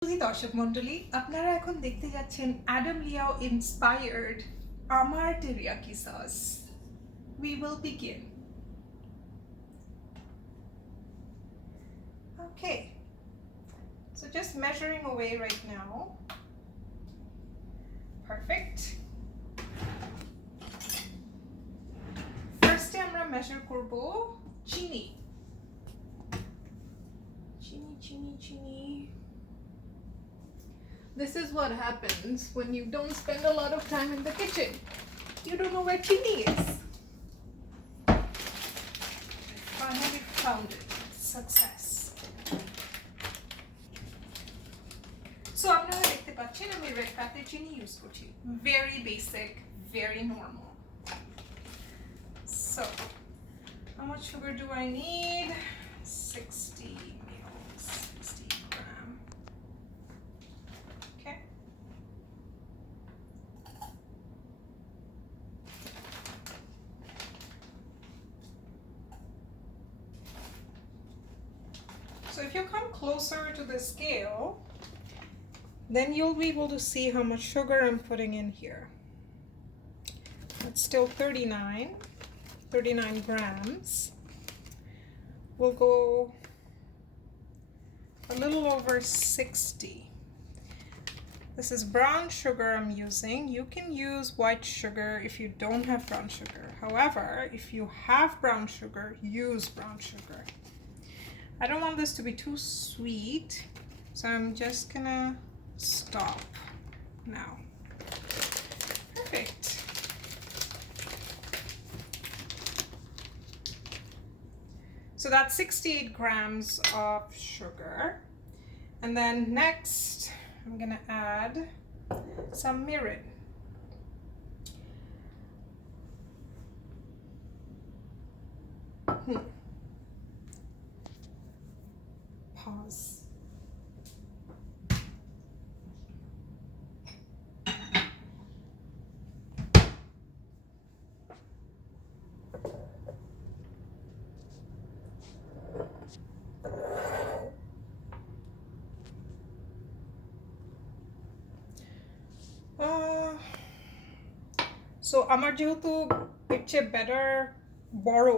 দর্শক মণ্ডলী, আপনারা এখন দেখতে যাচ্ছেন অ্যাডাম লিয়াও ইন্সপায়ার্ড আমার teriyaki sauce. We will begin. Okay, so just measuring away right now. Perfect. First আমরা measure করব চিনি. চিনি. This is what happens when you don't spend a lot of time in the kitchen. You don't know where chini is. Finally found it. Success. So আপনারা দেখতে পাচ্ছেন আমি red pepper chini use করছি. Very basic, very normal. So, how much sugar do I need? 60 mils, 60 gram. Okay. So if you come closer to the scale, then you'll be able to see how much sugar I'm putting in here. It's still 39 grams. We'll go a little over 60. This is brown sugar I'm using. You can use white sugar if you don't have brown sugar. However, if you have brown sugar, use brown sugar. I don't want this to be too sweet, so I'm just gonna stop now. Perfect. So that's 68 grams of sugar. And then next, I'm gonna add some mirin. Pause. So আমার যেহেতু এর চেয়ে better বড়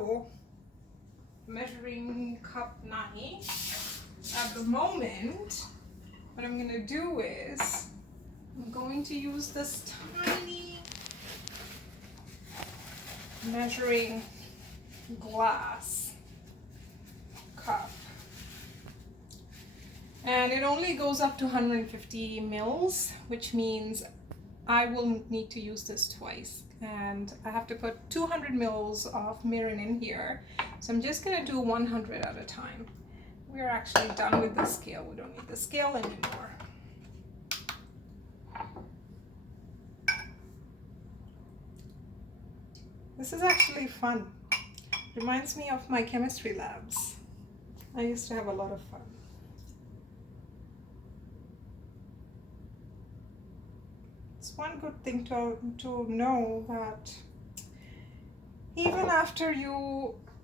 measuring cup নাই at the moment, what I'm gonna do is I'm going to use this tiny measuring glass cup, and it only goes up to 150 mils, which means I will need to use this twice, and I have to put 200 mils of mirin in here, so I'm just gonna do 100 at a time. We're actually done with the scale. We don't need the scale anymore. This is actually fun. Reminds me of my chemistry labs. I used to have a lot of fun. It's one good thing to know that even after you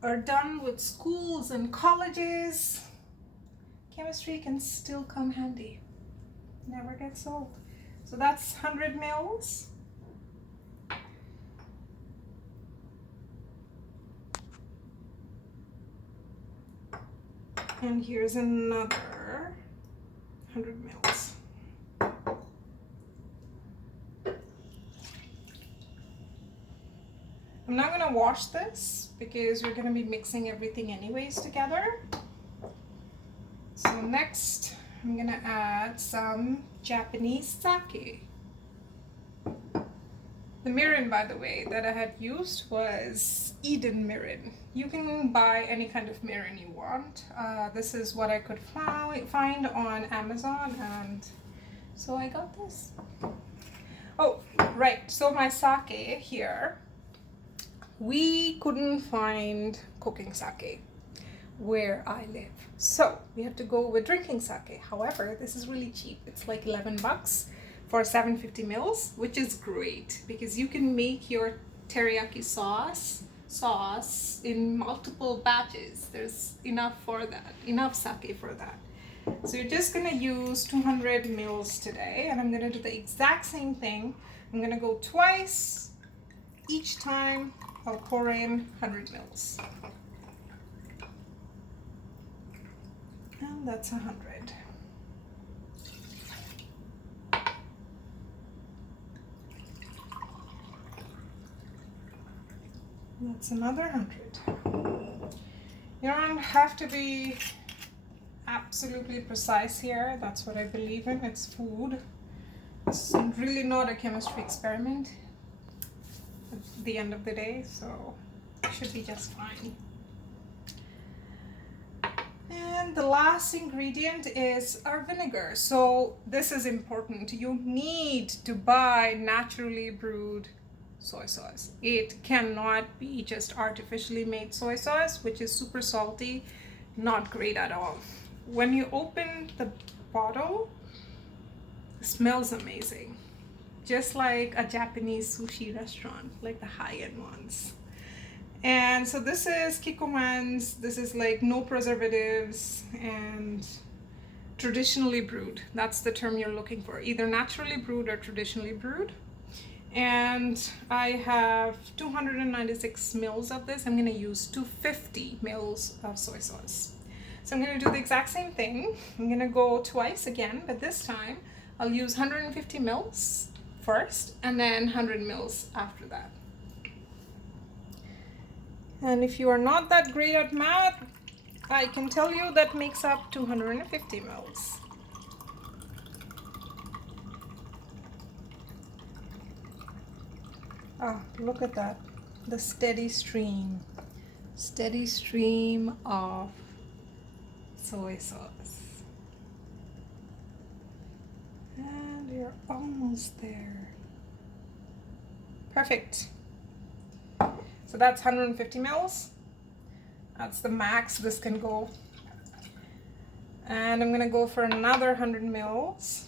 are done with schools and colleges, chemistry can still come handy. Never gets old. So that's 100 mils. And here's another 100 mils. I'm not gonna wash this because we're gonna be mixing everything anyways together. So next, I'm gonna add some Japanese sake. The mirin, by the way, that I had used was Eden mirin. You can buy any kind of mirin you want. This is what I could find on Amazon, and so I got this. Oh, right, so my sake here, we couldn't find cooking sake where I live, so we have to go with drinking sake. However, this is really cheap. It's like 11 bucks for 750 mils, which is great because you can make your teriyaki sauce in multiple batches. There's enough for that, enough sake for that. So you're just gonna use 200 mils today, and I'm gonna do the exact same thing. I'm gonna go twice. Each time I'll pour in 100 mils. And that's 100. That's another 100. You don't have to be absolutely precise here. That's what I believe in. It's food. It's really not a chemistry experiment at the end of the day, so it should be just fine. And the last ingredient is our vinegar. So this is important. You need to buy naturally brewed soy sauce. It cannot be just artificially made soy sauce, which is super salty, not great at all. When you open the bottle, it smells amazing. Just like a Japanese sushi restaurant, like the high-end ones. And so this is Kikkoman's. This is like no preservatives and traditionally brewed. That's the term you're looking for, either naturally brewed or traditionally brewed. And I have 296 mils of this. I'm gonna use 250 mils of soy sauce. So I'm gonna do the exact same thing. I'm gonna go twice again, but this time I'll use 150 mils first and then 100 mils after that. And if you are not that great at math, I can tell you that makes up 250 mils. Ah, look at that. The steady stream of soy sauce. And you're almost there. Perfect. So that's 150 mils. That's the max this can go. And I'm gonna go for another 100 mils.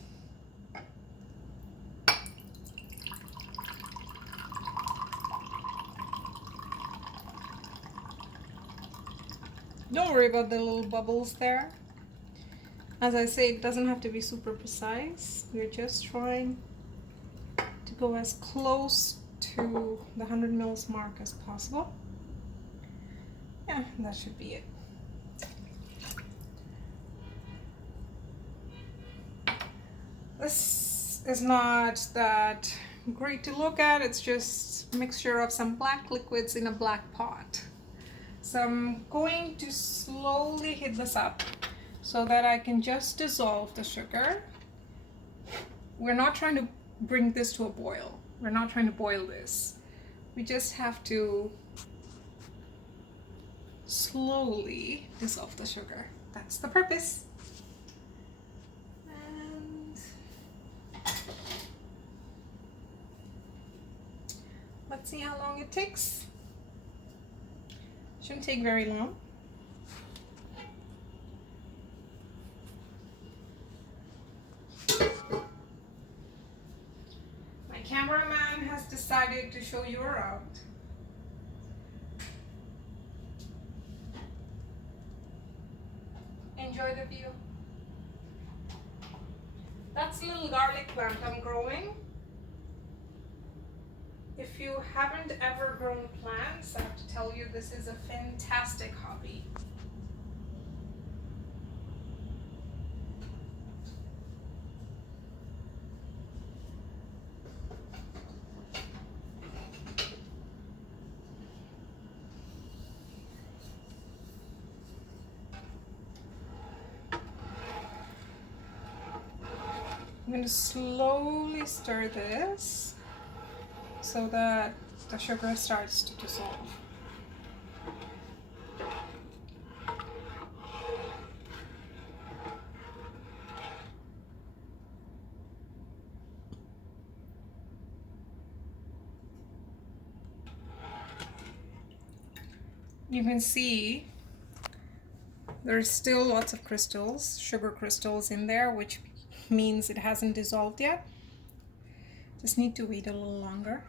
Don't worry about the little bubbles there. As I say, it doesn't have to be super precise. We're just trying to go as close to the 100 mils mark as possible. Yeah, that should be it. This is not that great to look at. It's just a mixture of some black liquids in a black pot. So I'm going to slowly heat this up so that I can just dissolve the sugar. We're not trying to bring this to a boil. We're not trying to boil this. We just have to slowly dissolve the sugar. That's the purpose. And let's see how long it takes. Shouldn't take very long. My cameraman has decided to show you around. Enjoy the view. That's a little garlic plant I'm growing. If you haven't ever grown plants, I have to tell you this is a fantastic hobby. I'm going to slowly stir this so that the sugar starts to dissolve. You can see there's still lots of crystals, sugar crystals in there, which means it hasn't dissolved yet. Just need to wait a little longer.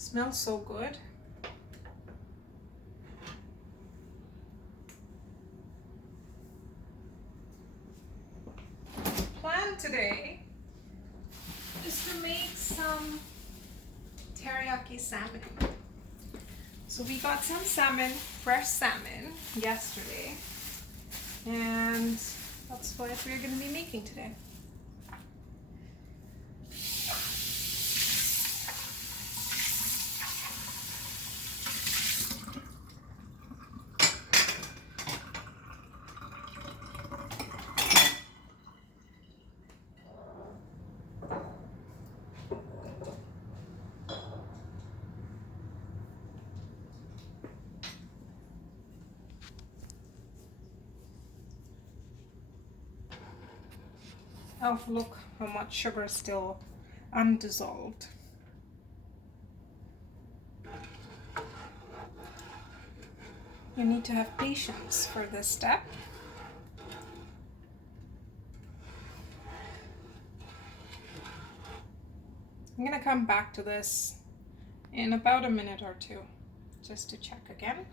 Smells so good. Plan today is to make some teriyaki salmon. So we got some salmon, fresh salmon, yesterday, and that's what we're going to be making today. Oh, look how much sugar is still undissolved. You need to have patience for this step. I'm gonna come back to this in about a minute or two, just to check again.